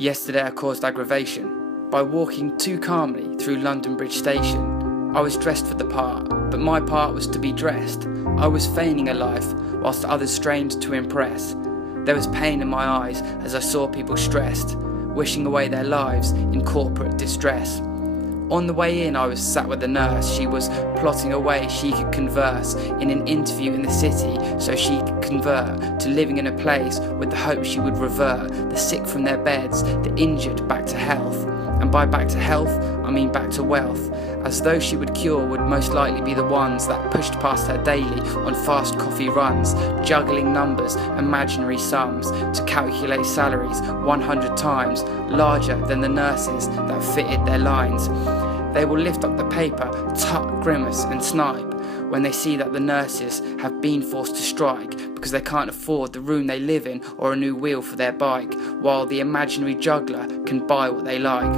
Yesterday I caused aggravation by walking too calmly through London Bridge Station. I was dressed for the part, but my part was to be dressed. I was feigning a life, whilst others strained to impress. There was pain in my eyes as I saw people stressed, wishing away their lives in corporate distress. On the way in I was sat with a nurse. She was plotting a way she could converse in an interview in the city, so she could convert to living in a place with the hope she would revert the sick from their beds, the injured back to health. And by back to health, I mean back to wealth, as though she would cure would most likely be the ones that pushed past her daily on fast coffee runs, juggling numbers, imaginary sums, to calculate salaries 100 times larger than the nurses that fitted their lines. They will lift up the paper, tuck, grimace and snipe when they see that the nurses have been forced to strike because they can't afford the room they live in or a new wheel for their bike, while the imaginary juggler can buy what they like.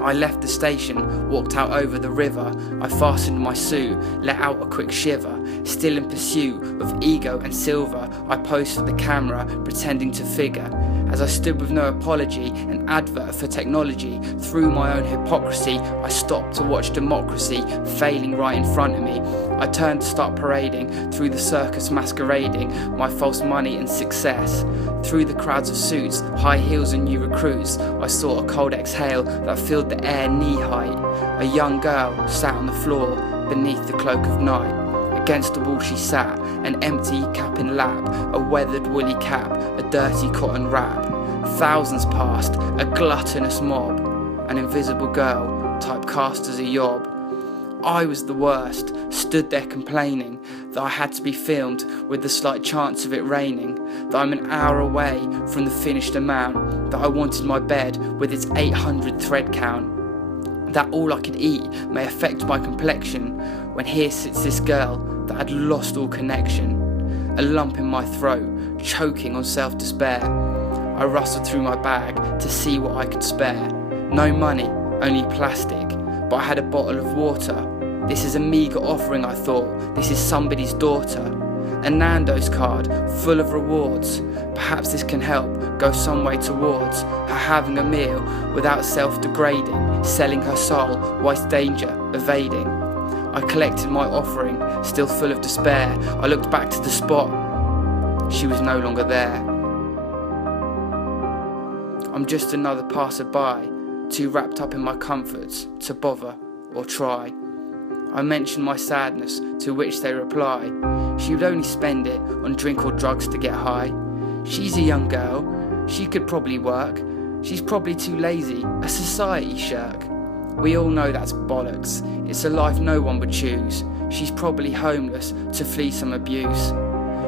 I left the station, walked out over the river. I fastened my suit, let out a quick shiver. Still in pursuit of ego and silver, I posed for the camera, pretending to figure. As I stood with no apology, an advert for technology. Through my own hypocrisy, I stopped to watch democracy failing right in front of me. I turned to start parading through the circus, masquerading my false money and success. Through the crowds of suits, high heels and new recruits, I saw a cold exhale that filled the air knee-height. A young girl sat on the floor beneath the cloak of night. Against the wall she sat, an empty cap in lap, a weathered woolly cap, a dirty cotton wrap. Thousands passed, a gluttonous mob, an invisible girl, typecast as a yob. I was the worst, stood there complaining that I had to be filmed with the slight chance of it raining, that I'm an hour away from the finished amount, that I wanted my bed with its 800 thread count, that all I could eat may affect my complexion, when here sits this girl that had lost all connection. A lump in my throat, choking on self-despair. I rustled through my bag to see what I could spare. No money, only plastic, but I had a bottle of water. This is a meagre offering, I thought. This is somebody's daughter. A Nando's card full of rewards. Perhaps this can help go some way towards her having a meal without self-degrading, selling her soul whilst danger evading. I collected my offering, still full of despair. I looked back to the spot. She was no longer there. I'm just another passer-by, too wrapped up in my comforts to bother or try. I mention my sadness, to which they reply, she would only spend it on drink or drugs to get high. She's a young girl, she could probably work. She's probably too lazy, a society shirk. We all know that's bollocks, it's a life no one would choose. She's probably homeless to flee some abuse.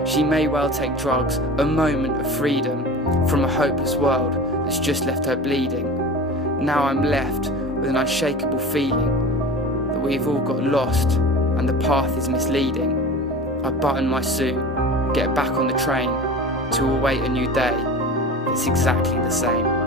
She may well take drugs, a moment of freedom from a hopeless world that's just left her bleeding. Now I'm left with an unshakable feeling that we've all got lost and the path is misleading. I button my suit, get back on the train to await a new day that's exactly the same.